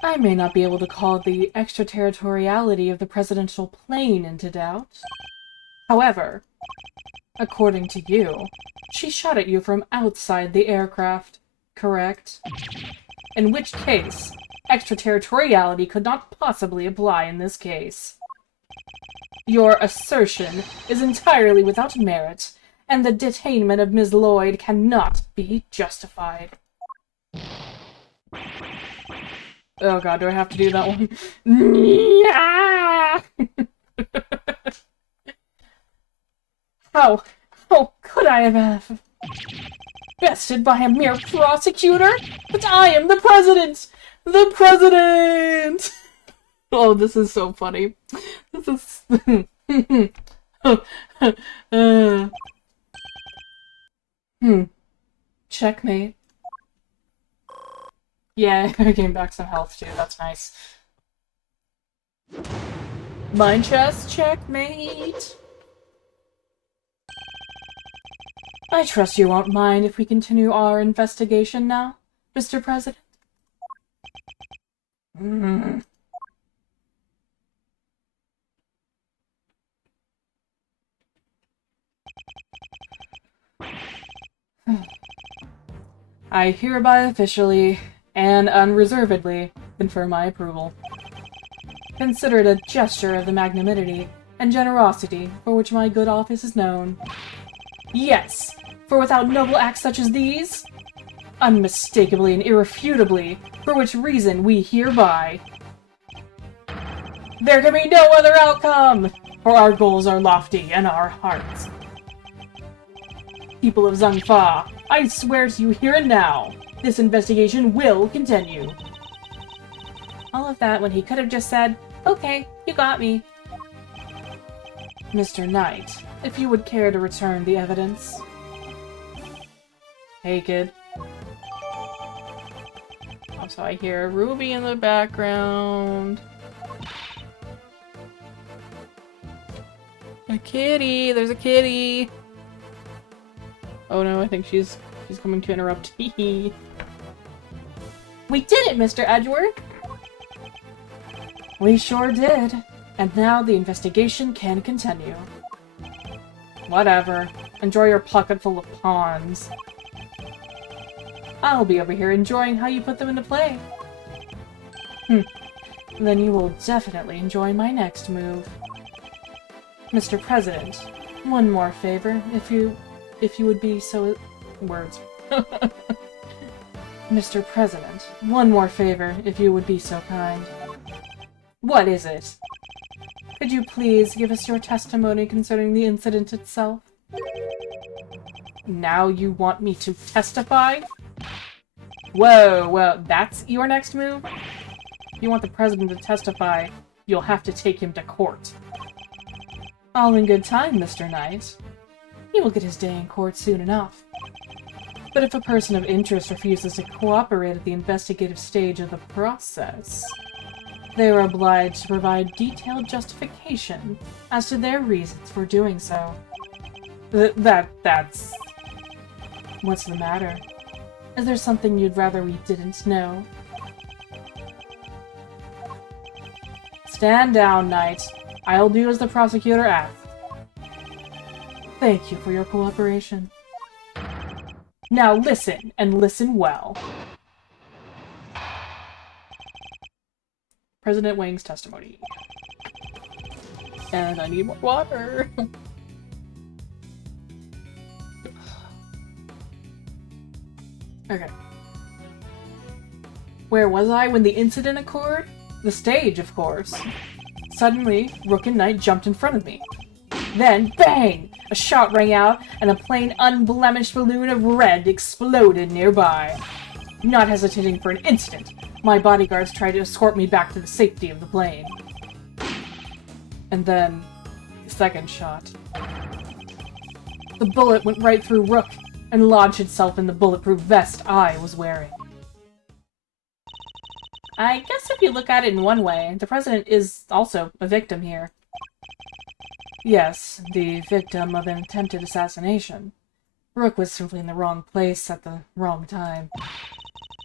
I may not be able to call the extraterritoriality of the presidential plane into doubt. However, according to you, she shot at you from outside the aircraft, correct? In which case, extraterritoriality could not possibly apply in this case. Your assertion is entirely without merit, and the detainment of Ms. Lloyd cannot be justified. Oh god, do I have to do that one? How could I have bested by a mere prosecutor? But I am the president! The president! Oh, this is so funny. This is... Checkmate. Yeah, I gained back some health too, that's nice. Mind chess, checkmate. I trust you won't mind if we continue our investigation now, Mr. President. I hereby officially and unreservedly confer my approval. Consider it a gesture of the magnanimity and generosity for which my good office is known. Yes, for without noble acts such as these, unmistakably and irrefutably, for which reason we hereby, there can be no other outcome, for our goals are lofty and our hearts. People of Zhangfa, I swear to you here and now, this investigation will continue. All of that when he could have just said, okay, you got me. Mr. Knight, if you would care to return the evidence. Hey, kid. Also, I hear Ruby in the background. A kitty! There's a kitty! Oh no, I think she's coming to interrupt me. We did it, Mr. Edgeworth! We sure did. And now the investigation can continue. Whatever. Enjoy your pocket full of pawns. I'll be over here enjoying how you put them into play. Then you will definitely enjoy my next move. Mr. President, one more favor, if you would be so... Words. Mr. President, one more favor, if you would be so kind. What is it? Could you please give us your testimony concerning the incident itself? Now you want me to testify? Whoa, well, that's your next move? If you want the president to testify, you'll have to take him to court. All in good time, Mr. Knight. He will get his day in court soon enough. But if a person of interest refuses to cooperate at the investigative stage of the process, they are obliged to provide detailed justification as to their reasons for doing so. That's... What's the matter? Is there something you'd rather we didn't know? Stand down, Knight. I'll do as the prosecutor asked. Thank you for your cooperation. Now listen, and listen well. President Wang's testimony. And I need more water. Okay. Where was I when the incident occurred? The stage, of course. Suddenly, Rook and Knight jumped in front of me. Then, bang! A shot rang out, and a plain, unblemished balloon of red exploded nearby. Not hesitating for an instant, my bodyguards tried to escort me back to the safety of the plane. And then, the second shot. The bullet went right through Rook, and lodged itself in the bulletproof vest I was wearing. I guess if you look at it in one way, the president is also a victim here. Yes, the victim of an attempted assassination. Rook was simply in the wrong place at the wrong time.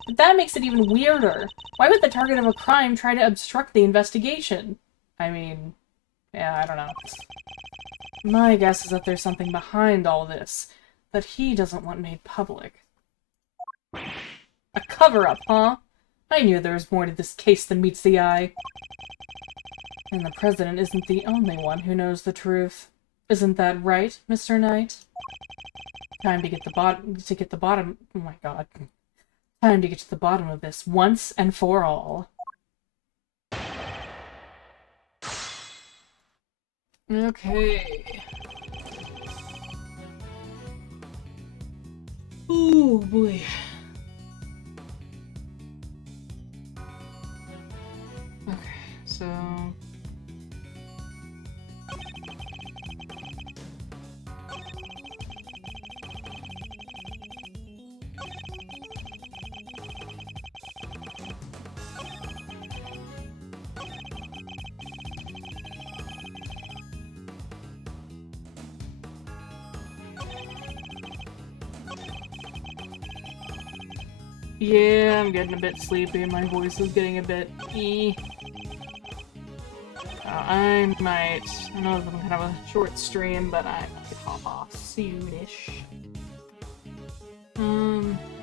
But that makes it even weirder. Why would the target of a crime try to obstruct the investigation? I mean, yeah, I don't know. My guess is that there's something behind all this that he doesn't want made public. A cover-up, huh? I knew there was more to this case than meets the eye. And the president isn't the only one who knows the truth. Isn't that right, Mr. Knight? Time to get the bottom. Oh my god. Time to get to the bottom of this once and for all. Okay. Oh boy. Okay, so... Yeah, I'm getting a bit sleepy and my voice is getting a bit I might, I know it's been kind of a short stream, but I might hop off soonish.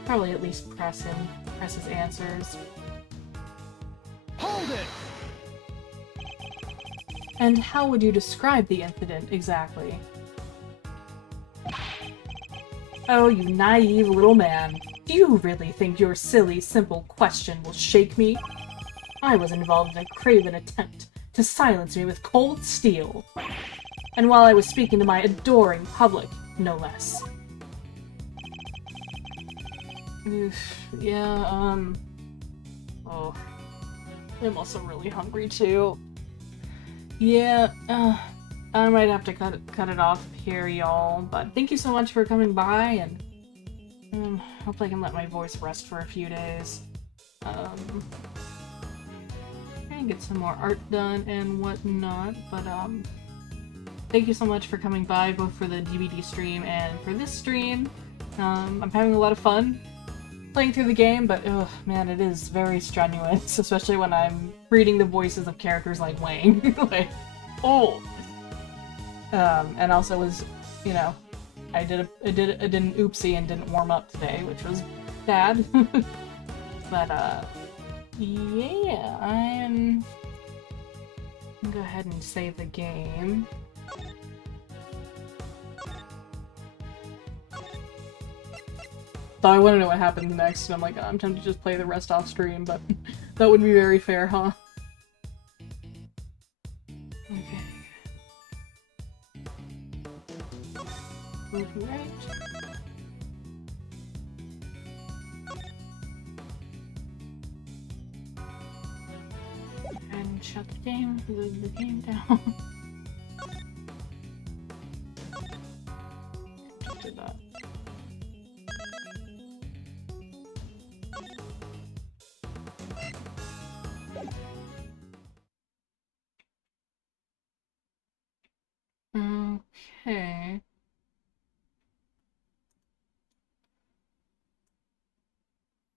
Probably at least press his answers. Hold it! And how would you describe the incident exactly? Oh, you naive little man. Do you really think your silly, simple question will shake me? I was involved in a craven attempt to silence me with cold steel. And while I was speaking to my adoring public, no less. Oof, yeah, oh. I'm also really hungry too. Yeah, I might have to cut it off here, y'all. But thank you so much for coming by, and hopefully I can let my voice rest for a few days. And get some more art done and whatnot. But thank you so much for coming by, both for the DVD stream and for this stream. I'm having a lot of fun playing through the game, but oh man, it is very strenuous, especially when I'm reading the voices of characters like Wayne. Like, oh. And also was, you know, I did an oopsie and didn't warm up today, which was bad. But yeah, I'm gonna go ahead and save the game. So I want to know what happens next, and I'm like, I'm tempted to just play the rest off stream, but that wouldn't be very fair, huh? Okay. Move right. And shut the game down. Just did that. Okay.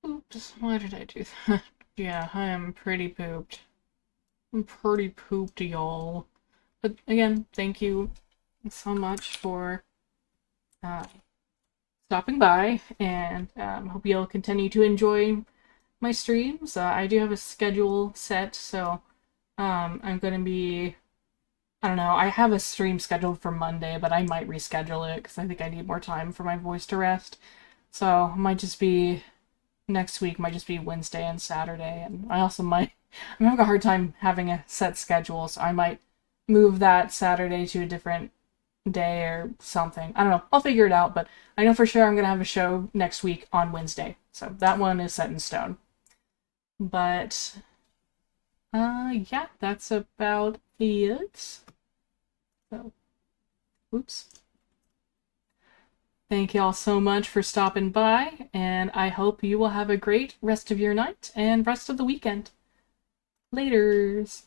Oops, why did I do that? Yeah, I am pretty pooped. I'm pretty pooped, y'all. But again, thank you so much for stopping by, and hope you'll continue to enjoy my streams. I do have a schedule set, so I'm gonna be, I don't know, I have a stream scheduled for Monday, but I might reschedule it because I think I need more time for my voice to rest. So it might just be next week, might just be Wednesday and Saturday, and I also might, I'm having a hard time having a set schedule, so I might move that Saturday to a different day or something. I don't know, I'll figure it out, but I know for sure I'm gonna have a show next week on Wednesday, so that one is set in stone. But yeah, that's about it. So, oops. Thank you all so much for stopping by, and I hope you will have a great rest of your night and rest of the weekend. Laters!